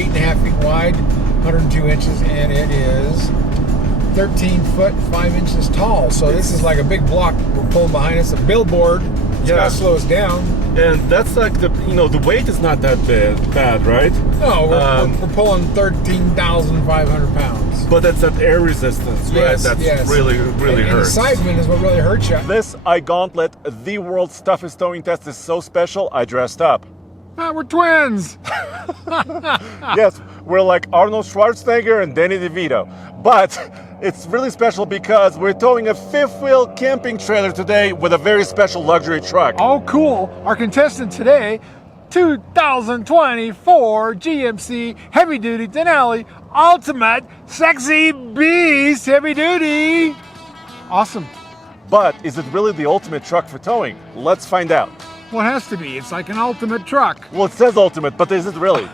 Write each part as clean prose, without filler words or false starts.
8.5 feet wide, 102 inches, and it is 13 foot 5 inches tall. So this is like a big block we're pulling behind us, a billboard. It's got to slow us down. And that's like the weight is not that bad, right? No, we're pulling 13,500 pounds. But that's that air resistance, right? That's really hurts. And the side wind is what really hurts you. This Ike Gauntlet, the world's toughest towing test, is so special, I dressed up. We're twins. Yes, we're like Arnold Schwarzenegger and Danny DeVito. But it's really special because we're towing a fifth-wheel camping trailer today with a very special luxury truck. Oh, cool. Our contestant today, 2024 GMC heavy-duty Denali Ultimate Sexy Beast Heavy Duty. Awesome. But is it really the ultimate truck for towing? Let's find out. Well, it has to be. It's like an ultimate truck. Well, it says ultimate, but is it really?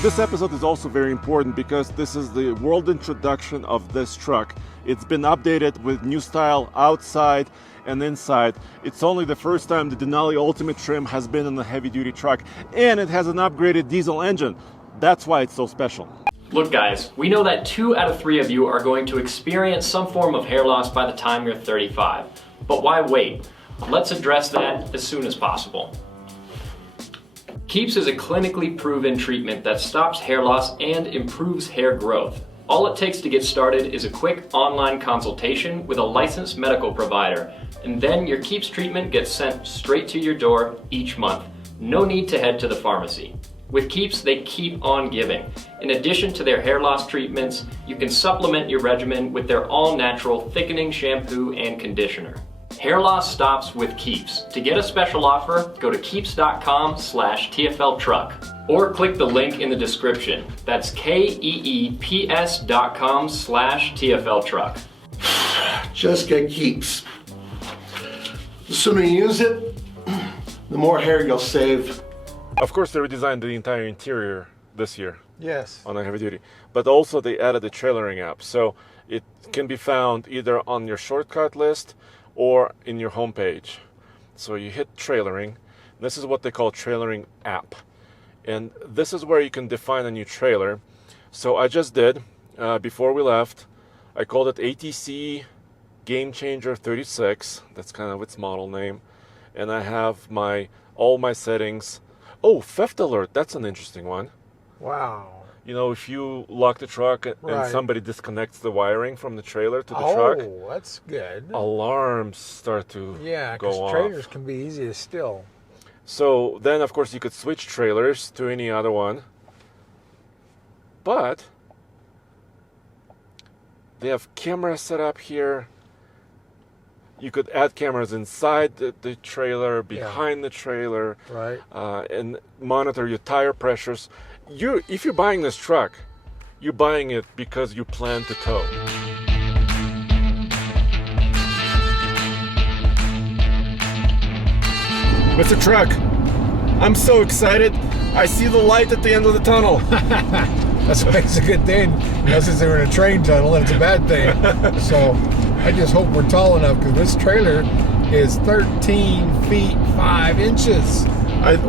This episode is also very important because this is the world introduction of this truck. It's been updated with new style outside and inside. It's only the first time the Denali Ultimate trim has been in a heavy-duty truck, and it has an upgraded diesel engine. That's why it's so special. Look guys, we know that 2 out of 3 of you are going to experience some form of hair loss by the time you're 35. But why wait? Let's address that as soon as possible. Keeps is a clinically proven treatment that stops hair loss and improves hair growth. All it takes to get started is a quick online consultation with a licensed medical provider, and then your Keeps treatment gets sent straight to your door each month. No need to head to the pharmacy. With Keeps, they keep on giving. In addition to their hair loss treatments, you can supplement your regimen with their all-natural thickening shampoo and conditioner. Hair loss stops with Keeps. To get a special offer, go to keeps.com/TFL truck or click the link in the description. That's KEEPS.com/TFL truck. Just get Keeps. The sooner you use it, the more hair you'll save. Of course, they redesigned the entire interior this year. Yes. On a heavy duty. But also they added the trailering app. So it can be found either on your shortcut list or in your homepage. So you hit trailering. This is what they call trailering app. And this is where you can define a new trailer. So I just did, before we left, I called it ATC Game Changer 36. That's kind of its model name. And I have all my settings. Oh, theft alert, that's an interesting one. Wow. You know, if you lock the truck and somebody disconnects the wiring from the trailer to the truck. Oh, that's good. Alarms start to go off. because trailers can be easy to steal. So then, of course, you could switch trailers to any other one. But they have cameras set up here. You could add cameras inside the trailer, behind the trailer, and monitor your tire pressures. If you're buying this truck, you're buying it because you plan to tow. Mr. Truck, I'm so excited. I see the light at the end of the tunnel. That's why it's a good thing. Since they're in a train tunnel, and it's a bad thing. So I just hope we're tall enough because this trailer is 13 feet 5 inches.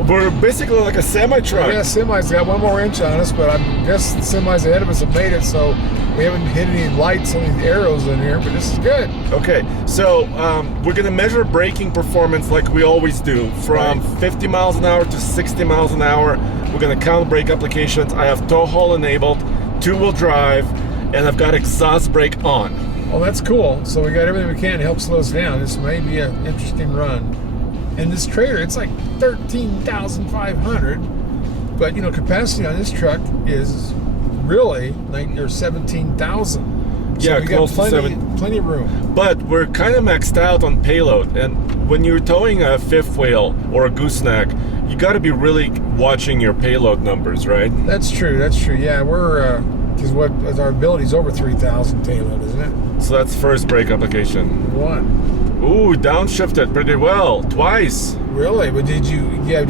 We're basically like a semi-truck. Yeah, semi's got 1 more inch on us, but I guess the semis ahead of us have made it, so we haven't hit any lights, any arrows in here, but this is good. Okay, so we're going to measure braking performance like we always do, from 50 miles an hour to 60 miles an hour. We're going to count brake applications. I have tow haul enabled, 2-wheel drive, and I've got exhaust brake on. Oh, that's cool. So we got everything we can to help slow us down. This may be an interesting run. And this trailer, it's like 13,500, but capacity on this truck is really like 17,000. So we got plenty of room. But we're kind of maxed out on payload, and when you're towing a fifth wheel or a gooseneck, you got to be really watching your payload numbers, right? That's true. Yeah, we're Because what our ability's over 3,000 payload, isn't it? So that's first brake application. One. Ooh, downshifted pretty well, twice. Really? But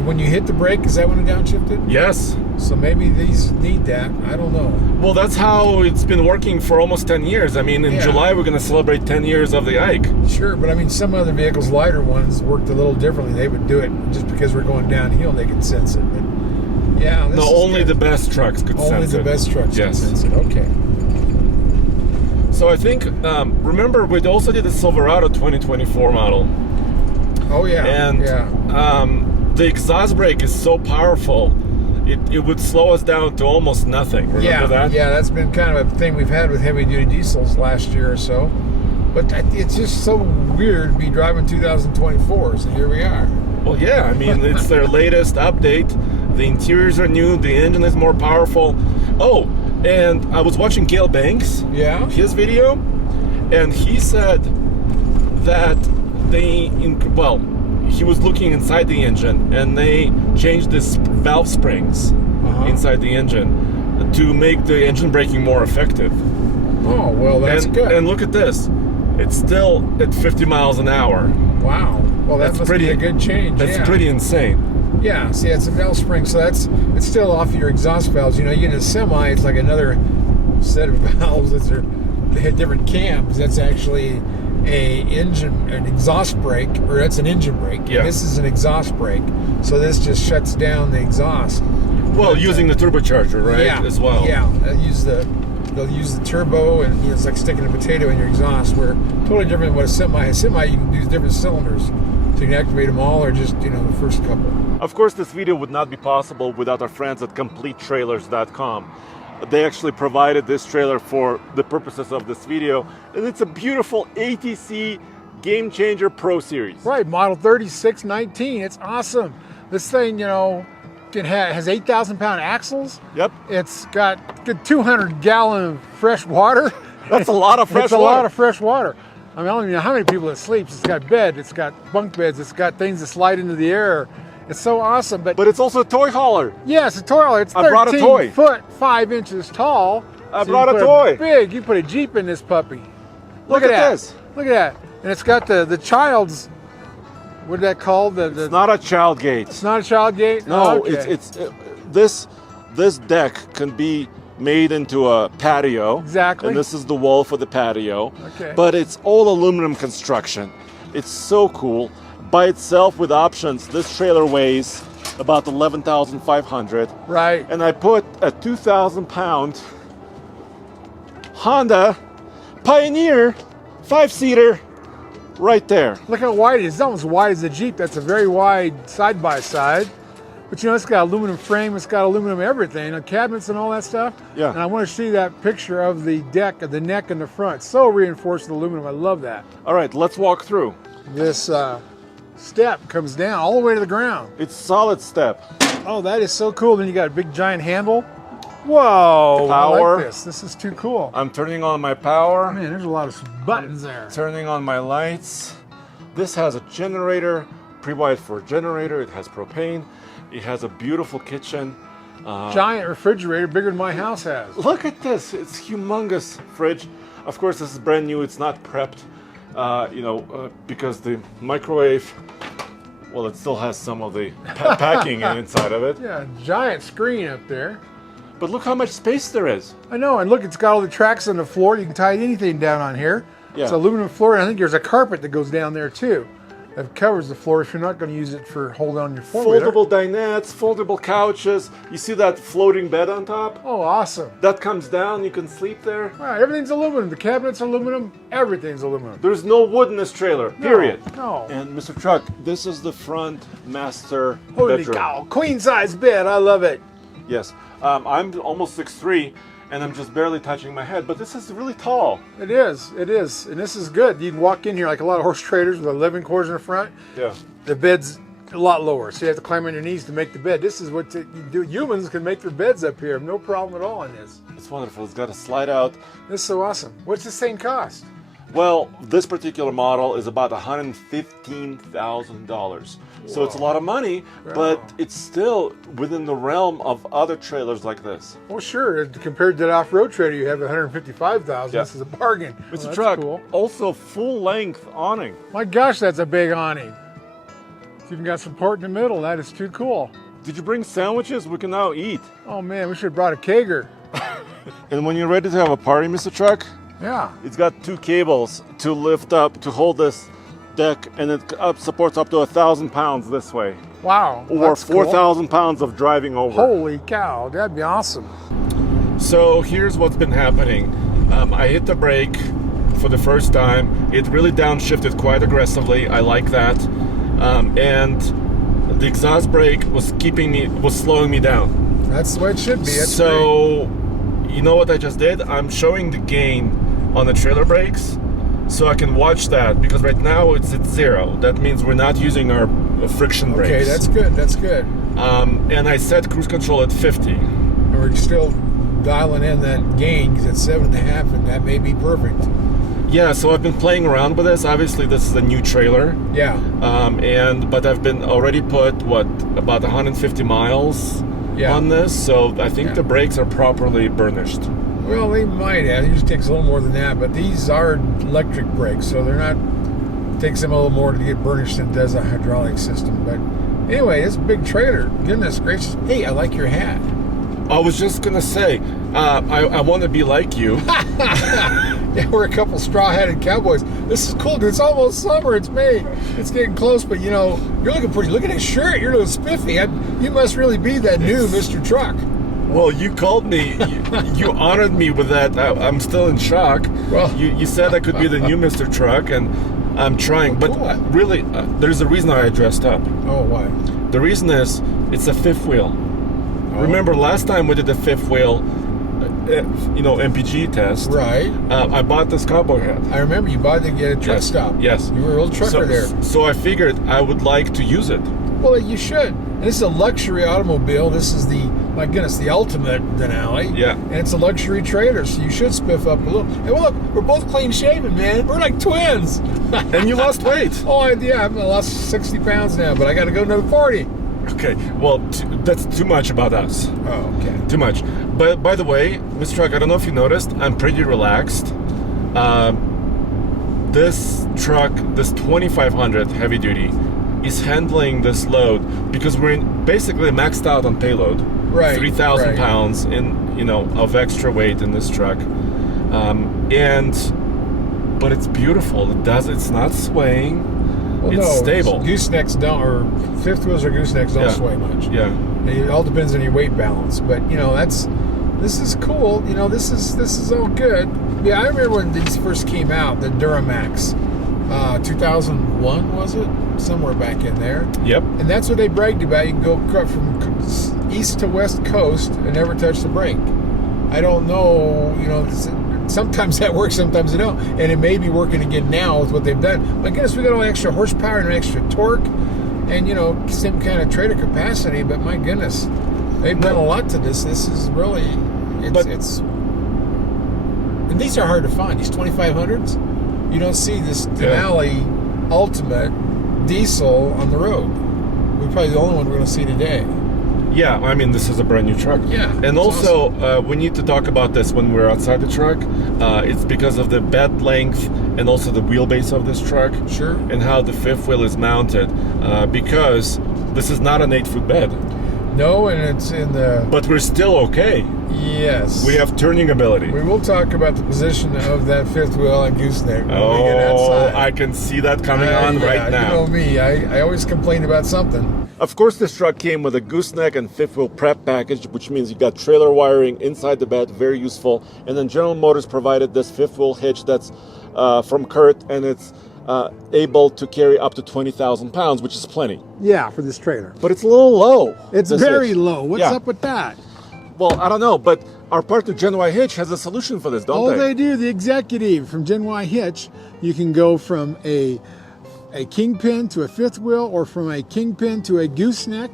when you hit the brake, is that when it downshifted? Yes. So maybe these need that. I don't know. Well, that's how it's been working for almost 10 years. I mean, in July, we're going to celebrate 10 years of the Ike. Sure, but I mean, some other vehicles, lighter ones, worked a little differently. They would do it just because we're going downhill, they could sense it. But yeah, this is only good. the best trucks could sense it. Only the best trucks Yes. could sense it. Okay. So I think, remember, we also did the Silverado 2024 model. Oh, yeah. And the exhaust brake is so powerful, it would slow us down to almost nothing. Remember that? Yeah, that's been kind of a thing we've had with heavy-duty diesels last year or so. But it's just so weird to be driving 2024, so here we are. Well, yeah, I mean, it's their latest update. The interiors are new, the engine is more powerful. Oh, and I was watching Gale Banks, his video, and he said that he was looking inside the engine, and they changed this valve springs inside the engine to make the engine braking more effective. Oh, well, that's good. And look at this. It's still at 50 miles an hour. Wow. Well, that's pretty be a good change. That's pretty insane. Yeah, see, it's a valve spring, so it's still off your exhaust valves. You know, you get a semi, it's like another set of valves. They had different cams. That's actually an exhaust brake, or that's an engine brake. Yeah. And this is an exhaust brake, so this just shuts down the exhaust. Well, using the turbocharger, right? Yeah, as well. Yeah, they'll use the turbo, and it's like sticking a potato in your exhaust. Where totally different than what a semi. A semi, you can use different cylinders, so you can activate them all, or just the first couple. Of course, this video would not be possible without our friends at CompleteTrailers.com. They actually provided this trailer for the purposes of this video, and it's a beautiful ATC Game Changer Pro Series. Right, model 3619. It's awesome. This thing, has 8,000-pound axles. Yep. It's got 200-gallon fresh water. That's a lot of fresh water. It's a lot of fresh water. I mean, I don't even know how many people it sleeps. It's got bed. It's got bunk beds. It's got things that slide into the air. It's so awesome. But it's also a toy hauler. Yes, a toy hauler. It's 13 foot 5 inches tall. I brought a toy. You put a Jeep in this puppy. Look at this. Look at that. And it's got the child's, what is that called? It's not a child gate. It's not a child gate? No, okay. This deck can be made into a patio. Exactly. And this is the wall for the patio. Okay. But it's all aluminum construction. It's so cool. By itself with options, this trailer weighs about 11,500. Right. And I put a 2,000-pound Honda Pioneer 5-seater right there. Look how wide it is. It's almost as wide as a Jeep. That's a very wide side-by-side. But it's got aluminum frame, it's got aluminum everything, cabinets and all that stuff. Yeah. And I want to see that picture of the deck, of the neck and the front. So reinforced with aluminum. I love that. All right, let's walk through. This step comes down all the way to the ground. It's solid step. Oh, that is so cool. Then you got a big giant handle. Whoa, power. I like this. This is too cool. I'm turning on my power. Man, there's a lot of buttons there. Turning on my lights. This has a generator, pre-wired for a generator. It has propane. It has a beautiful kitchen. Giant refrigerator, bigger than my house has. Look at this. It's humongous fridge. Of course, this is brand new. It's not prepped, because the microwave, well, it still has some of the packing inside of it. Yeah, giant screen up there. But look how much space there is. I know, and look, it's got all the tracks on the floor. You can tie anything down on here. Yeah. It's aluminum floor, and I think there's a carpet that goes down there too. That covers the floor if you're not going to use it for holding on your four-wheeler. Foldable dinettes, foldable couches. You see that floating bed on top? Oh, awesome. That comes down, you can sleep there. Right, everything's aluminum. The cabinet's aluminum. Everything's aluminum. There's no wood in this trailer, period. No. And Mr. Truck, this is the front master Holy bedroom. cow, queen-size bed. I love it. Yes. I'm almost 6'3", and I'm just barely touching my head, but this is really tall. It is. And this is good. You can walk in here like a lot of horse traders with 11 quarters in the front. Yeah. The bed's a lot lower, so you have to climb on your knees to make the bed. This is what you do. Humans can make their beds up here. No problem at all in this. It's wonderful. It's got a slide out. This is so awesome. What's this thing cost? Well, this particular model is about $115,000. So it's a lot of money, but it's still within the realm of other trailers like this. Well, sure. Compared to the off-road trailer, you have 155,000. Yeah. This is a bargain. Mr. Well, Truck, cool. also full-length awning. My gosh, that's a big awning. It's even got support in the middle. That is too cool. Did you bring sandwiches? We can now eat. Oh man, we should have brought a kegger. And when you're ready to have a party, Mr. Truck, Yeah. it's got 2 cables to lift up, to hold this deck, and it supports up to 1,000 pounds this way. Wow. Or that's cool. 4,000 pounds of driving over. Holy cow, that'd be awesome. So here's what's been happening. I hit the brake for the first time. It really downshifted quite aggressively. I like that. And the exhaust brake was slowing me down. That's the way it should be. That's So, you know what I just did? I'm showing the gain on the trailer brakes, so I can watch that, because right now it's at 0. That means we're not using our friction great. brakes. Okay, that's good. That's good. And I set cruise control at 50. And we're still dialing in that gain because it's 7.5, and that may be perfect. Yeah, so I've been playing around with this. Obviously, this is a new trailer. Yeah. But I've been already put, about 150 miles on this, so I think the brakes are properly burnished. Well, they might have. It usually takes a little more than that, but these are electric brakes, so they're not. It takes them a little more to get burnished than it does a hydraulic system. But anyway, it's a big trailer. Goodness gracious! Hey, I like your hat. I was just gonna say, I want to be like you. Yeah, we're a couple straw-hatted cowboys. This is cool, dude. It's almost summer. It's May. It's getting close, but you know, you're looking pretty. Look at his shirt. You're a little spiffy. You must really be that new Mr. Truck. Well, you called me. You honored me with that. I'm still in shock. Well, you said I could be the new Mr. Truck, and I'm trying. But cool. Really, there's a reason I dressed up. Oh, why? The reason is it's a fifth wheel. Oh. Remember last time we did the fifth wheel, MPG test. Right. I bought this cowboy hat. I remember you bought it to get a truck stop. Yes. You were a little trucker there. So I figured I would like to use it. Well, you should. And this is a luxury automobile. This is my goodness, the ultimate Denali. Yeah. And it's a luxury trailer, so you should spiff up a little. And well, look, we're both clean shaven, man. We're like twins. And you lost weight. I've lost 60 pounds now, but I got to go another 40. Okay, well, that's too much about us. Oh, okay. Too much. But by the way, Mr. Truck, I don't know if you noticed, I'm pretty relaxed. This truck, this 2500 heavy duty, is handling this load because we're basically maxed out on payload. Right. 3,000 pounds of extra weight in this truck. But it's beautiful. It's not swaying. Well, it's stable. Goosenecks don't, or fifth wheels or goosenecks don't sway much. Yeah. And it all depends on your weight balance. But this is cool. This is all good. Yeah, I remember when these first came out, the Duramax. 2001 was it? Somewhere back in there. Yep. And that's what they bragged about. You can go from east to west coast and never touch the brake. I don't know. Sometimes that works, sometimes it don't. And it may be working again now with what they've done. My goodness, we got all extra horsepower and extra torque, and same kind of trailer capacity. But my goodness, they've done a lot to this. This is really, and these are hard to find. These 2500s, you don't see this Denali Ultimate diesel on the road. We're probably the only one we're going to see today. Yeah, I mean, this is a brand new truck. Yeah. And also, awesome. We need to talk about this when we're outside the truck. It's because of the bed length and also the wheelbase of this truck. Sure. And how the fifth wheel is mounted. Because this is not an 8-foot bed. No, and it's in the... But we're still okay. Yes. We have turning ability. We will talk about the position of that fifth wheel on gooseneck when we get Oh, outside. I can see that coming on right now. You know me. I always complain about something. Of course, this truck came with a gooseneck and fifth wheel prep package, which means you got trailer wiring inside the bed, very useful. And then General Motors provided this fifth wheel hitch that's from Kurt, and it's able to carry up to 20,000 pounds, which is plenty. Yeah, for this trailer. But it's a little low. It's this very hitch. low. What's up with that? Well, I don't know, but our partner Gen Y Hitch has a solution for this, don't they? Oh, they do. The executive from Gen Y Hitch, you can go from a kingpin to a fifth wheel, or from a kingpin to a gooseneck,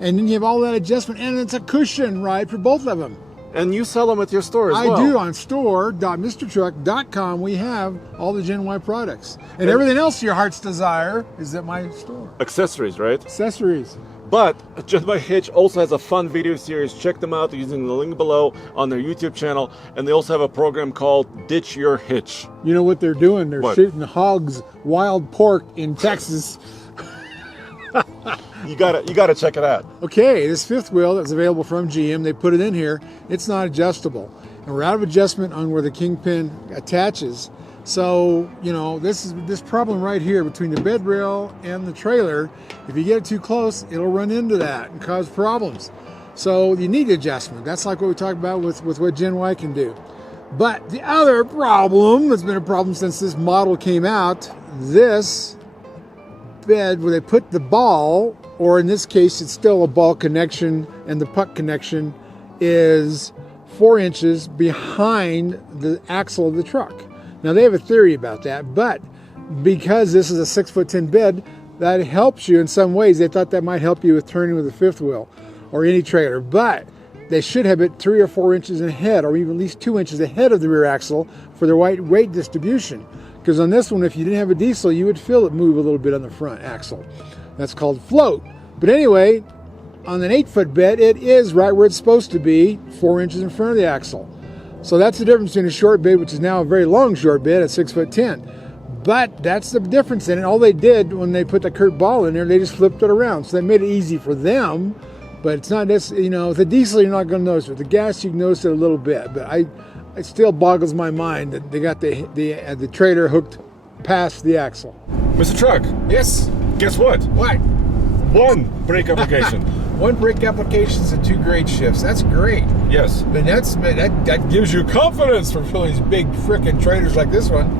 and then you have all that adjustment, and it's a cushion ride for both of them. And you sell them at your store as well. I do. On store.mrtruck.com, we have all the Gen Y products. And everything else your heart's desire is at my store. Accessories, right? Accessories. But Just by Hitch also has a fun video series. Check them out using the link below on their YouTube channel. And they also have a program called Ditch Your Hitch. You know what they're doing? They're What? shooting hogs, wild pork in Texas. You gotta check it out. Okay, this fifth wheel that's available from GM, they put it in here. It's not adjustable. And we're out of adjustment on where the kingpin attaches. So, you know, this problem right here between the bed rail and the trailer, if you get it too close, it'll run into that and cause problems. So you need adjustment. That's like what we talked about with what Gen Y can do. But the other problem, that's been a problem since this model came out, this bed where they put the ball, or in this case it's still a ball connection and the puck connection, is 4 inches behind the axle of the truck. Now they have a theory about that, but because this is a 6'10" bed, that helps you in some ways. They thought that might help you with turning with the fifth wheel or any trailer, but they should have it 3 or 4 inches ahead, or even at least 2 inches ahead of the rear axle for the weight distribution. Because on this one, if you didn't have a diesel, you would feel it move a little bit on the front axle. That's called float. But anyway, on an 8-foot bed, it is right where it's supposed to be, 4 inches in front of the axle. So that's the difference between a short bed, which is now a very long short bed at 6'10". But that's the difference in it. All they did when they put the Kurt ball in there, they just flipped it around. So they made it easy for them. But it's not this, you know, with the diesel, you're not going to notice it. With the gas, you can notice it a little bit. But it still boggles my mind that they got the trailer hooked past the axle. Mr. Truck, Yes. guess what? What? 1 brake application. 1 brake applications and 2 grade shifts. That's great. Yes. But that gives you confidence for filling these big frickin' trailers like this one.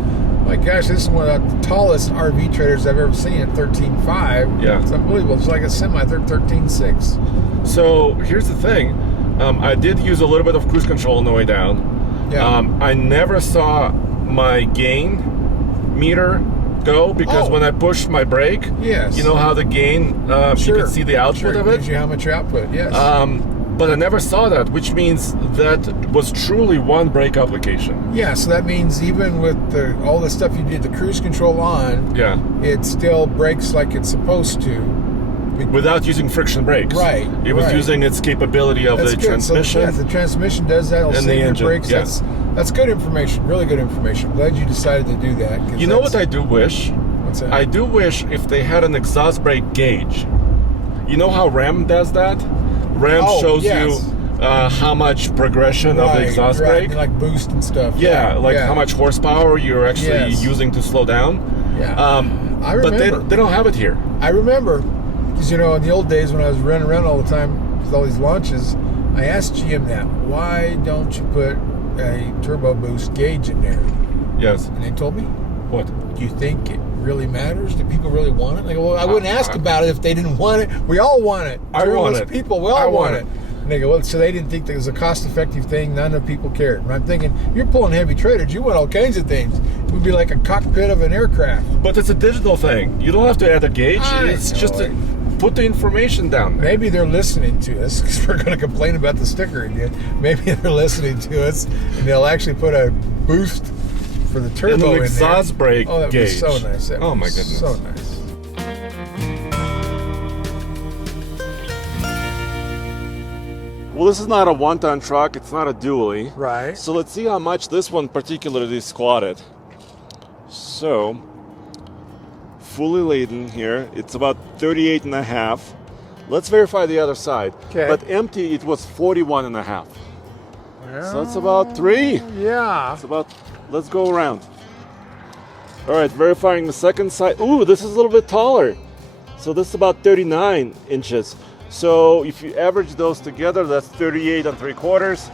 My gosh, this is one of the tallest RV trailers I've ever seen at 13.5. Yeah. It's unbelievable. It's like a semi. They're 13.6. So here's the thing. I did use a little bit of cruise control on the way down. Yeah. I never saw my gain meter go because when I pushed my brake, Yes. you know how the gain, you can see the output sure, of it it. gives you how much output, yes. But I never saw that, which means that was truly 1 brake application. Yeah, so that means even with all the stuff you did the cruise control on, Yeah. it still brakes like it's supposed to. Without using friction brakes. Right, It was right. using its capability of That's the good. transmission. So, yeah, the transmission does that. It'll And save the your engine, brakes. yeah. That's good information. Really good information. I'm glad you decided to do that. 'Cause You know what I do wish? What's that? I do wish if they had an exhaust brake gauge. You know how Ram does that? Ram shows yes. you how much progression of the exhaust brake. like boost and stuff. Yeah, like how much horsepower you're actually Yes. using to slow down. Yeah. I But remember. they don't have it here. I remember, because you know, in the old days when I was running around all the time with all these launches, I asked GM that, why don't you put a turbo boost gauge in there? Yes. And they told me, What? do you think it really matters? Do people really want it? And I go, well, I wouldn't ask about it if they didn't want it. We all want it. I want Turbos it. People, we all I want want it. it. And they go, well, so they didn't think that it was a cost-effective thing. None of people cared. And I'm thinking, you're pulling heavy trailers. You want all kinds of things. It would be like a cockpit of an aircraft. But it's a digital thing. You don't have to add a gauge. I It's know just it. put the information down there. Maybe they're listening to us because we're going to complain about the sticker again. Maybe they're listening to us and they'll actually put a boost for the turbo And an in exhaust there. brake Oh, that would be gauge. so nice. That Oh, would my be goodness. So nice. Well, this is not a 1-ton truck. It's not a dually. Right. So let's see how much this one particularly squatted. So, fully laden here, it's about 38.5. Let's verify the other side. Okay. But empty, it was 41.5. So that's about 3. Yeah. It's about, let's go around. All right, verifying the second side. Ooh, this is a little bit taller. So this is about 39 inches. So if you average those together, that's 38 3/4.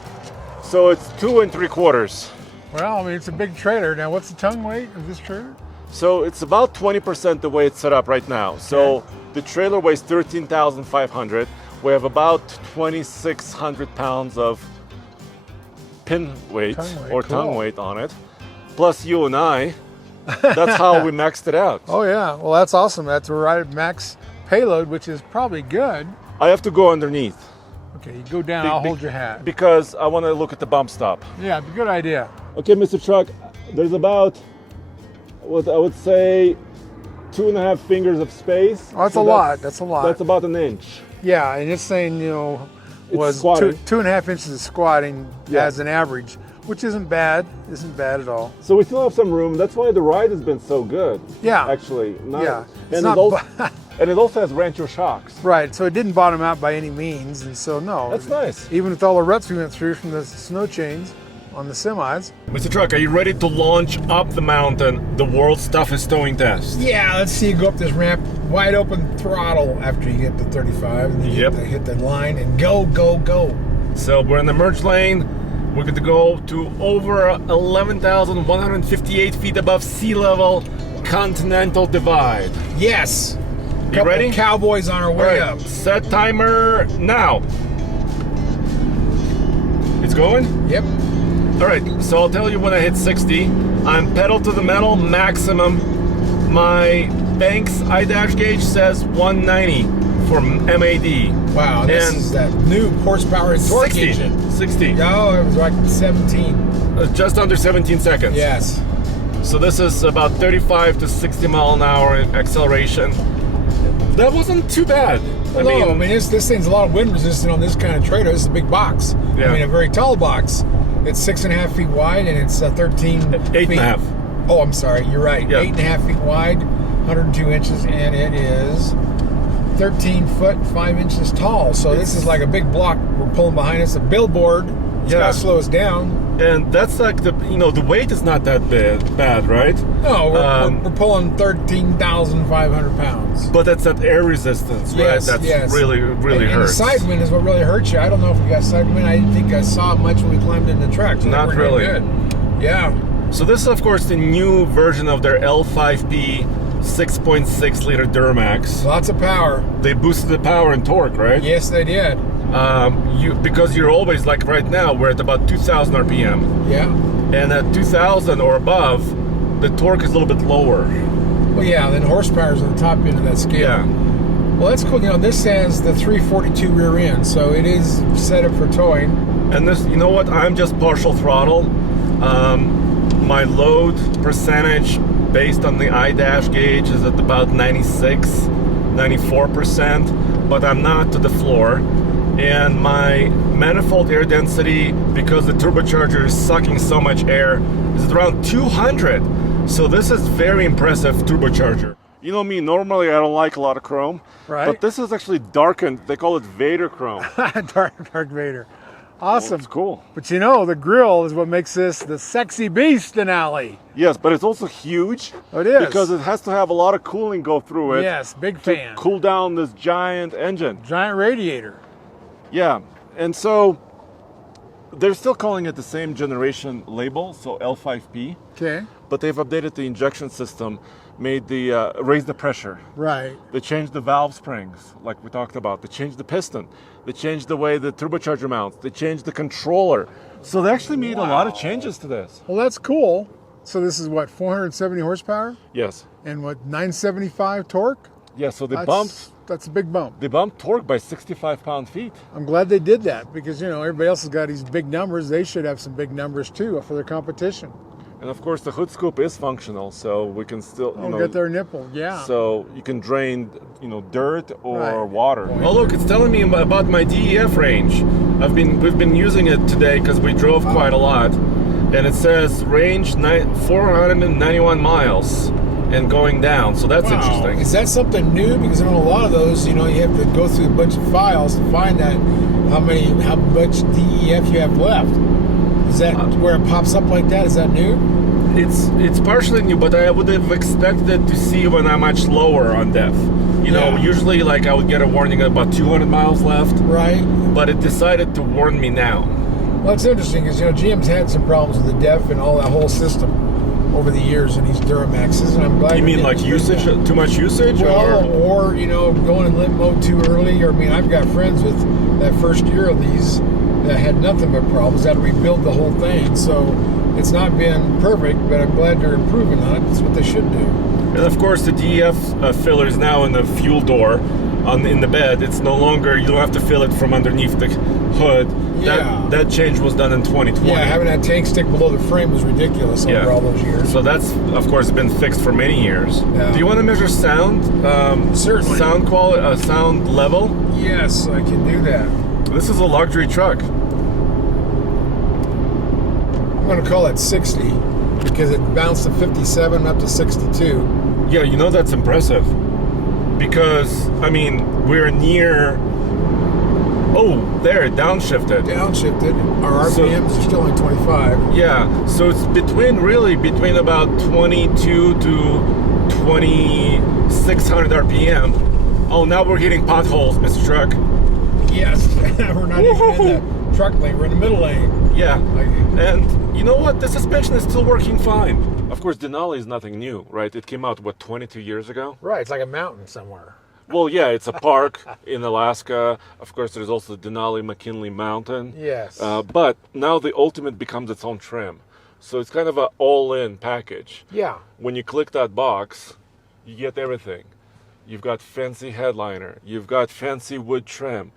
So it's 2 3/4. Well, I mean, it's a big trailer. Now, what's the tongue weight of this trailer? So it's about 20% the way it's set up right now. So the trailer weighs 13,500. We have about 2,600 pounds of pin weight, or tongue cool. weight on it. Plus you and I. That's how we maxed it out. Oh, yeah. Well, that's awesome. That's right at max payload, which is probably good. I have to go underneath. Okay, you go down, I'll hold your hat. Because I want to look at the bump stop. Yeah, good idea. Okay, Mr. Truck, there's about, what I would say, 2.5 fingers of space. Oh, that's a lot. That's a lot. That's about an inch. Yeah, and it's saying, you know, was squatting. 2.5 inches of squatting Yeah. as an average, which isn't bad. Isn't bad at all. So we still have some room. That's why the ride has been so good. Yeah. Actually. Yeah. It's And, not and it also has Rancho shocks. Right, so it didn't bottom out by any means, and so no. That's nice. Even with all the ruts we went through from the snow chains on the semis. Mr. Truck, are you ready to launch up the mountain the world's toughest towing test? Yeah, let's see you go up this ramp, wide open throttle after you get to 35, and then you hit the line and go, go, go. So we're in the merge lane. We're going to go to over 11,158 feet above sea level, Continental Divide. Yes. You ready? Cowboys on our way up. Set timer now. It's going? Yep. All right, so I'll tell you when I hit 60. I'm pedal to the metal, maximum. My Banks I-dash gauge says 190 for MAD. Wow, this And is that new horsepower and torque 60. engine. 60. Oh, it was like 17. Just under 17 seconds. Yes. So this is about 35 to 60 mile an hour acceleration. That wasn't too bad. I mean, this thing's a lot of wind resistant on this kind of trailer. This is a big box. Yeah. I mean, a very tall box. It's 6.5 feet wide and it's 13 feet. 8.5. Oh, I'm sorry. You're right. Yeah. 8.5 feet wide, 102 inches, and it is 13 foot 5 inches tall. So this is like a big block we're pulling behind us. A billboard. It's got to slow us down. And that's like the weight is not that bad, right? No, we're pulling 13,500 pounds. But that's that air resistance, right? Yes, That's yes. really And hurts. the side wind is what really hurts you. I don't know if we got side wind. I didn't think I saw much when we climbed in the truck. So Not we're really. good. Yeah. So this is, of course, the new version of their L5P 6.6 liter Duramax. Lots of power. They boosted the power and torque, right? Yes, they did. Because you're always, like right now, we're at about 2,000 RPM. Yeah. And at 2,000 or above, the torque is a little bit lower. Well, yeah, then horsepower's on the top end of that scale. Yeah. Well, that's cool. You know, this has the 342 rear end, so it is set up for towing. And this, you know what? I'm just partial throttle. My load percentage based on the I-dash gauge is at about 94%, but I'm not to the floor. And my manifold air density, because the turbocharger is sucking so much air, is around 200. So this is very impressive turbocharger. You know me, normally I don't like a lot of chrome, Right. but this is actually darkened. They call it Vader chrome. Dark Vader. Awesome. It's cool. But you know, the grill is what makes this the sexy beast Denali. Yes, but it's also huge. Oh, it is. Because it has to have a lot of cooling go through it. Yes, big to fan. cool down this giant engine. Giant radiator. Yeah, and so they're still calling it the same generation label, so L5P, Okay. but they've updated the injection system, made the raised the pressure. Right. They changed the valve springs, like we talked about. They changed the piston. They changed the way the turbocharger mounts. They changed the controller. So they actually made a lot of changes to this. Well, that's cool. So this is what, 470 horsepower Yes. and what, 975 torque? Yeah. So they bumped That's a big bump. torque by 65 pound-feet. I'm glad they did that because, you know, everybody else has got these big numbers. They should have some big numbers too for their competition. And of course, the hood scoop is functional, so we can still, Get their nipple, yeah. So you can drain, dirt or Right. water. Oh, look, it's telling me about my DEF range. We've been using it today because we drove quite a lot, and it says range 491 miles and going down. So that's interesting. Is that something new? Because I know a lot of those, you have to go through a bunch of files to find that how much DEF you have left. Is that where it pops up like that? Is that new? It's partially new, but I would have expected to see when I'm much lower on DEF. Usually like I would get a warning at about 200 miles left. Right. But it decided to warn me now. Well, it's interesting because GM's had some problems with the DEF and all that whole system over the years in these Duramaxes, and I'm glad. You mean like usage, too much usage, or going in limp mode too early? Or I mean, I've got friends with that first year of these that had nothing but problems. Had to rebuild the whole thing, so it's not been perfect. But I'm glad they're improving on it. That's what they should do. And of course, the DEF filler is now in the fuel door. in the bed. It's no longer, you don't have to feel it from underneath the hood. Yeah. That change was done in 2020. Yeah, having that tank stick below the frame was ridiculous over all those years. So that's, of course, been fixed for many years. Yeah. Do you want to measure sound? Certainly. Sound quality, sound level? Yes, I can do that. This is a luxury truck. I'm going to call it 60 because it bounced to 57 up to 62. Yeah, you know that's impressive. Because, I mean, we're near... Oh, there, downshifted. Downshifted. Our RPMs are still only 25. Yeah, so it's between about 22 to 2600 RPM. Oh, now we're hitting potholes, Mr. Truck. Yes, we're not even in the truck lane, we're in the middle lane. Yeah, and you know what? The suspension is still working fine. Of course, Denali is nothing new, right? It came out, 22 years ago? Right, it's like a mountain somewhere. Well, yeah, it's a park in Alaska. Of course, there's also the Denali McKinley Mountain. Yes. But now the Ultimate becomes its own trim. So it's kind of an all-in package. Yeah. When you click that box, you get everything. You've got fancy headliner. You've got fancy wood trim.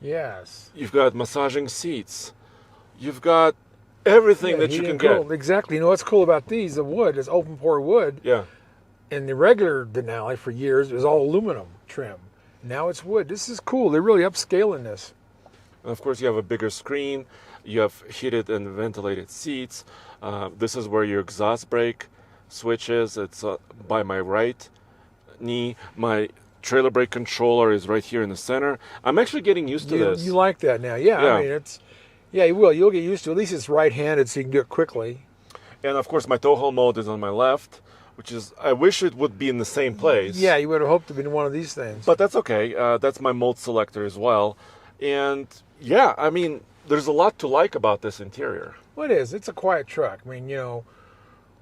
Yes. You've got massaging seats. You've got everything that you can get. Exactly. You know what's cool about these? The wood is open pore wood. Yeah. And the regular Denali for years was all aluminum trim. Now it's wood. This is cool. They're really upscaling this. And of course, you have a bigger screen. You have heated and ventilated seats. This is where your exhaust brake switch is. It's by my right knee. My trailer brake controller is right here in the center. I'm actually getting used to this. You like that now? Yeah. I mean, you will. You'll get used to it. At least it's right-handed, so you can do it quickly. And of course, my tow haul mode is on my left, which is, I wish it would be in the same place. Yeah, you would have hoped to be in one of these things. But that's okay. That's my mode selector as well. And yeah, I mean, there's a lot to like about this interior. Well, it is. It's a quiet truck. I mean,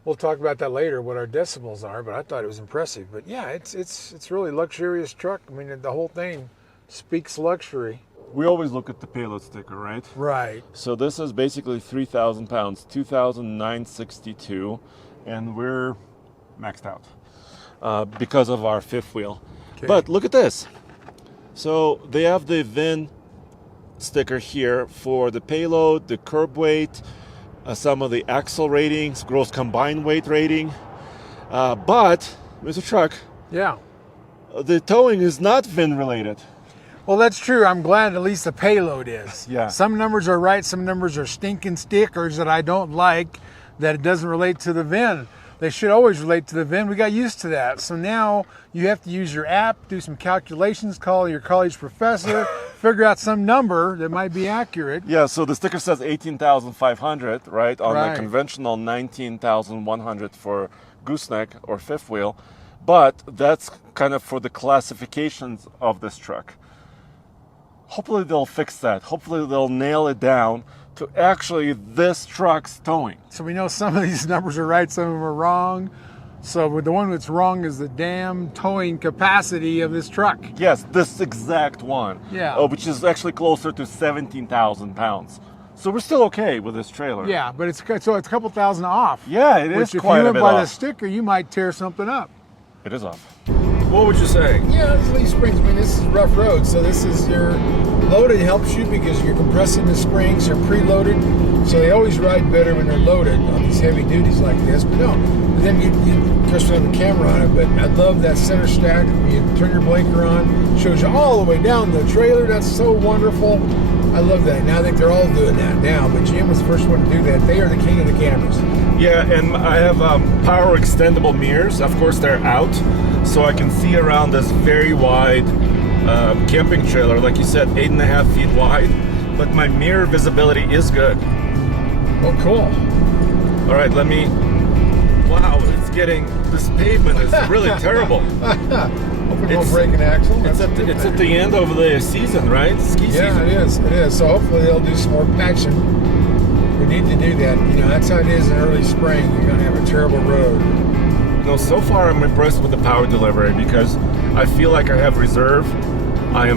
we'll talk about that later, what our decibels are, but I thought it was impressive. But yeah, it's really luxurious truck. I mean, the whole thing speaks luxury. We always look at the payload sticker, right? Right. So this is basically 3,000 pounds, 2,962, and we're maxed out because of our fifth wheel. Okay. But look at this. So they have the VIN sticker here for the payload, the curb weight, some of the axle ratings, gross combined weight rating. But, Mr. Truck, yeah, the towing is not VIN related. Well, that's true. I'm glad at least the payload is. Yeah. Some numbers are right, some numbers are stinking stickers that I don't like, that it doesn't relate to the VIN. They should always relate to the VIN. We got used to that. So now you have to use your app, do some calculations, call your college professor, figure out some number that might be accurate. Yeah, so the sticker says 18,500, right? On the conventional 19,100 for gooseneck or fifth wheel. But that's kind of for the classifications of this truck. Hopefully they'll fix that. Hopefully they'll nail it down to actually this truck's towing. So we know some of these numbers are right, some of them are wrong. So the one that's wrong is the damn towing capacity of this truck. Yes, this exact one. Yeah. Which is actually closer to 17,000 pounds. So we're still okay with this trailer. Yeah, but it's a couple thousand off. Yeah, it is quite a bit off. If you went by the sticker, you might tear something up. It is off. What would you say? Yeah, these leaf springs, I mean, this is rough road. So this is your loaded helps you because you're compressing the springs, they're preloaded. So they always ride better when they're loaded on these heavy duties like this. But no, but then you of course, we have the camera on it, but I love that center stack. You turn your blinker on, shows you all the way down the trailer. That's so wonderful. I love that. Now I think they're all doing that now, but GM was the first one to do that. They are the king of the cameras. Yeah, and I have power extendable mirrors. Of course, they're out, so I can see around this very wide camping trailer. Like you said, 8.5 feet wide, but my mirror visibility is good. Oh, cool. All right, wow, it's this pavement is really terrible. Hope we don't break an axle. It's at the end of the season, right? Ski season. Yeah, it is. So hopefully they'll do some more patching. We need to do that. That's how it is in early spring. You're going to have a terrible road. No, so far I'm impressed with the power delivery because I feel like I have reserve. I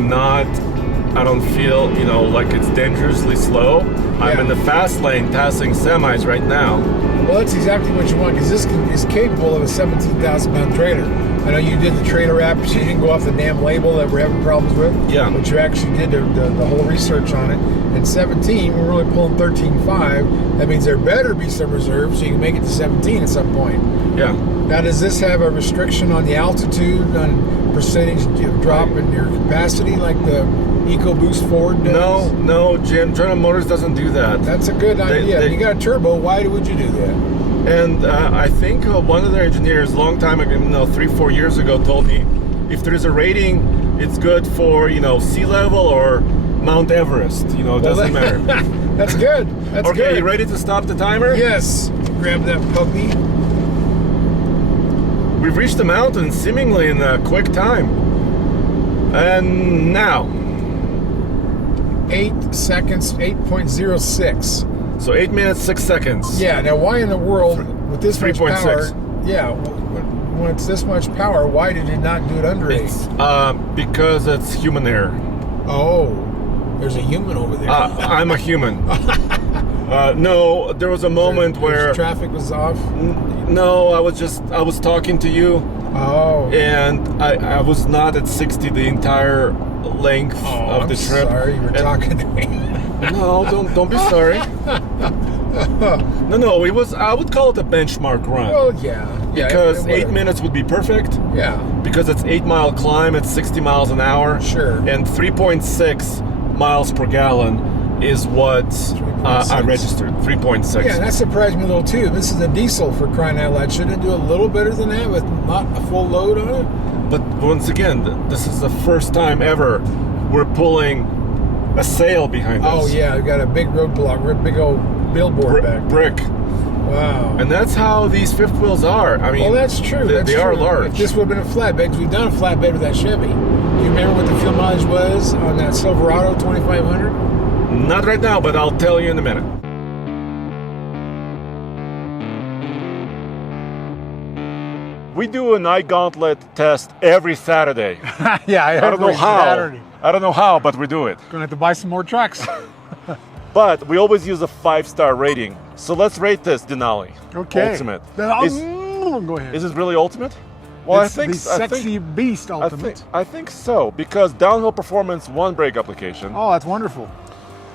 don't feel, like it's dangerously slow. Yeah. I'm in the fast lane passing semis right now. Well, that's exactly what you want because this is capable of a 17,000 pound trailer. I know you did the trailer app, so you didn't go off the damn label that we're having problems with. Yeah. But you actually did the whole research on it. And 17, we're only pulling 13.5. That means there better be some reserves so you can make it to 17 at some point. Yeah. Now, does this have a restriction on the altitude, on percentage drop in your capacity like the EcoBoost Ford does? No, General Motors doesn't do that. That's a good idea. You got a turbo, why would you do that? And I think one of their engineers, a long time ago, 3-4 years ago, told me if there is a rating, it's good for sea level or Mount Everest. It doesn't matter. That's good. That's okay, good. You ready to stop the timer? Yes. Grab that puppy. We've reached the mountain seemingly in a quick time. And now. 8 seconds, 8.06. So 8 minutes, 6 seconds. Yeah, now why in the world, with this much 3.6. power, yeah, when it's this much power, why did it not do it under 8? Because it's human error. Oh, there's a human over there. I'm a human. No, there was a moment where traffic was off. No, I was talking to you. Oh. And I was not at 60 the entire length of the trip. Sorry, you were talking to me. No, don't be sorry. No, it was. I would call it a benchmark run. Well, yeah. Because 8 minutes would be perfect. Yeah. Because it's 8-mile climb at 60 miles an hour. Sure. And 3.6 miles per gallon is what I registered. 3.6. Yeah, that surprised me a little too. This is a diesel, for crying out loud. Shouldn't it do a little better than that with not a full load on it? But once again, this is the first time ever we're pulling a sail behind us. Oh yeah, we got a big roadblock, big old billboard back. Brick. Wow. And that's how these fifth wheels are. I mean, well, that's true. They are large. If this would have been a flatbed, because we've done a flatbed with that Chevy. Do you remember what the fuel mileage was on that Silverado 2500? Not right now, but I'll tell you in a minute. We do an Ike Gauntlet test every Saturday. Yeah, I don't know how. Saturday. I don't know how, but we do it. Gonna have to buy some more trucks. But we always use a 5-star rating. So let's rate this Denali. Okay. Ultimate. Go ahead. Is it really ultimate? Well, it's the sexy beast ultimate. I think so, because downhill performance, 1 brake application. Oh, that's wonderful.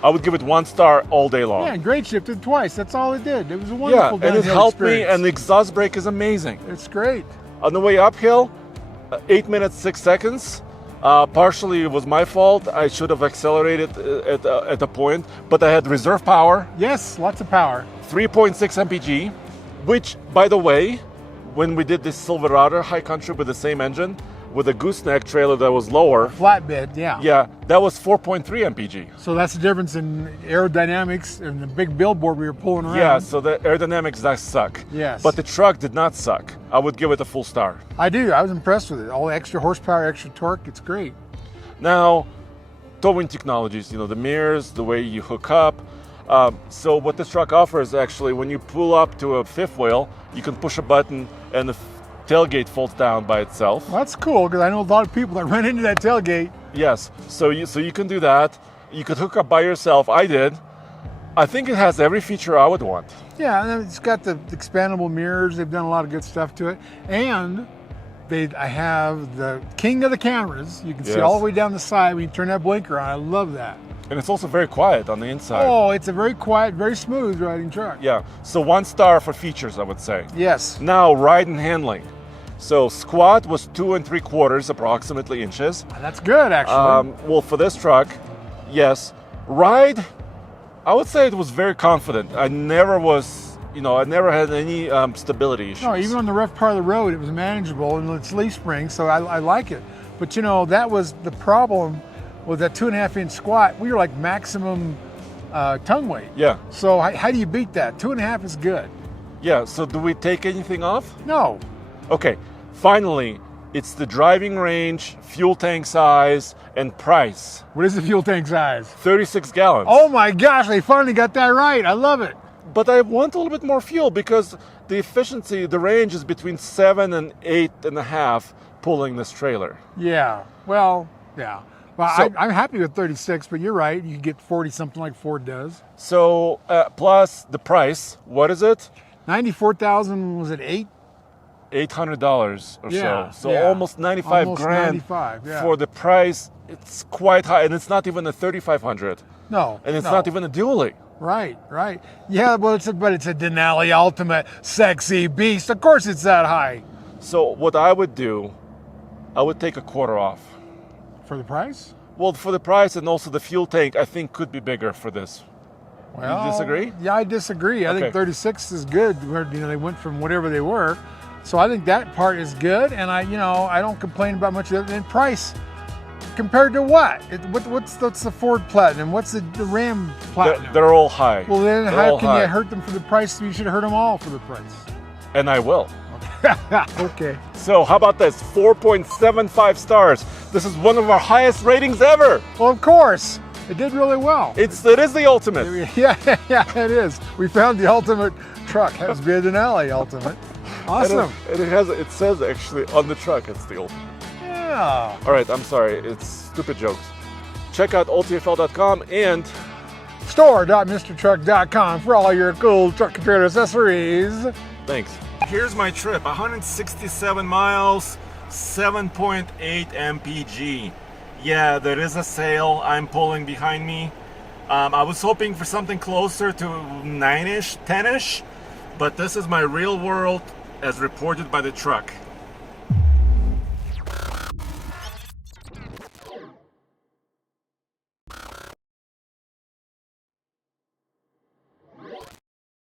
I would give it 1 star all day long. Yeah, grade shifted twice. That's all it did. It was a wonderful and it downhill helped experience. me, and the exhaust brake is amazing. It's great. On the way uphill, 8 minutes, 6 seconds. Partially it was my fault. I should have accelerated at a point, but I had reserve power. Yes, lots of power. 3.6 mpg, which, by the way, when we did this Silverado high country with the same engine, with a gooseneck trailer that was lower. Flatbed, yeah. Yeah, that was 4.3 mpg. So that's the difference in aerodynamics and the big billboard we were pulling around. Yeah, so the aerodynamics does suck. Yes. But the truck did not suck. I would give it a full star. I do. I was impressed with it. All the extra horsepower, extra torque. It's great. Now, towing technologies, the mirrors, the way you hook up. So what this truck offers, actually, when you pull up to a fifth wheel, you can push a button and the tailgate folds down by itself. Well, that's cool, because I know a lot of people that run into that tailgate. Yes, so you can do that. You could hook up by yourself. I did. I think it has every feature I would want. Yeah, and it's got the expandable mirrors. They've done a lot of good stuff to it. And I have the king of the cameras. You can see all the way down the side when you turn that blinker on. I love that. And it's also very quiet on the inside. Oh, it's a very quiet, very smooth riding truck. Yeah, so 1 star for features, I would say. Yes. Now, ride and handling. So squat was 2 3/4 approximately inches. That's good, actually. Well, for this truck, yes. Ride, I would say it was very confident. I never had any stability issues. No, even on the rough part of the road, it was manageable, and it's leaf spring, so I like it. But that was the problem with that 2.5-inch squat. We were like maximum tongue weight. Yeah. So how do you beat that? 2.5 is good. Yeah, so do we take anything off? No. Okay, finally, it's the driving range, fuel tank size, and price. What is the fuel tank size? 36 gallons. Oh my gosh, they finally got that right. I love it. But I want a little bit more fuel because the efficiency, the range is between 7 and 8.5 pulling this trailer. Yeah, well, yeah. Well, So- I'm happy with 36, but you're right. You get 40 something like Ford does. So, plus the price, what is it? 94,000, was it 8? $800 or Yeah, so. So yeah. almost 95 Almost grand 95, yeah. for the price. It's quite high, and it's not even a 3500, No. and it's no. not even a dually. Right. Yeah, well, it's a Denali Ultimate Sexy Beast. Of course it's that high. So what I would do, I would take a quarter off. For the price? Well, for the price and also the fuel tank, I think could be bigger for this. Well, You disagree? Yeah, I disagree. I Okay. think 36 is good. Where they went from whatever they were, so I think that part is good. And I don't complain about much of it. And price compared to what? What's the Ford Platinum? What's the Ram Platinum? They're all high. Well, then They're how all can high. you hurt them for the price? You should hurt them all for the price. And I will. Okay. So how about this? 4.75 stars. This is one of our highest ratings ever. Well, of course, it did really well. It is the ultimate. Yeah, it is. We found the ultimate truck. Has to be a Denali Ultimate. Awesome. And it says actually on the truck it's the ultimate. Yeah. All right, I'm sorry. It's stupid jokes. Check out oldtfl.com and Store.mrtruck.com for all your cool truck and trailer accessories. thanks. Here's my trip. 167 miles, 7.8 mpg. Yeah, there is a sale I'm pulling behind me. I was hoping for something closer to 9-ish, 10-ish, but this is my real world as reported by the truck.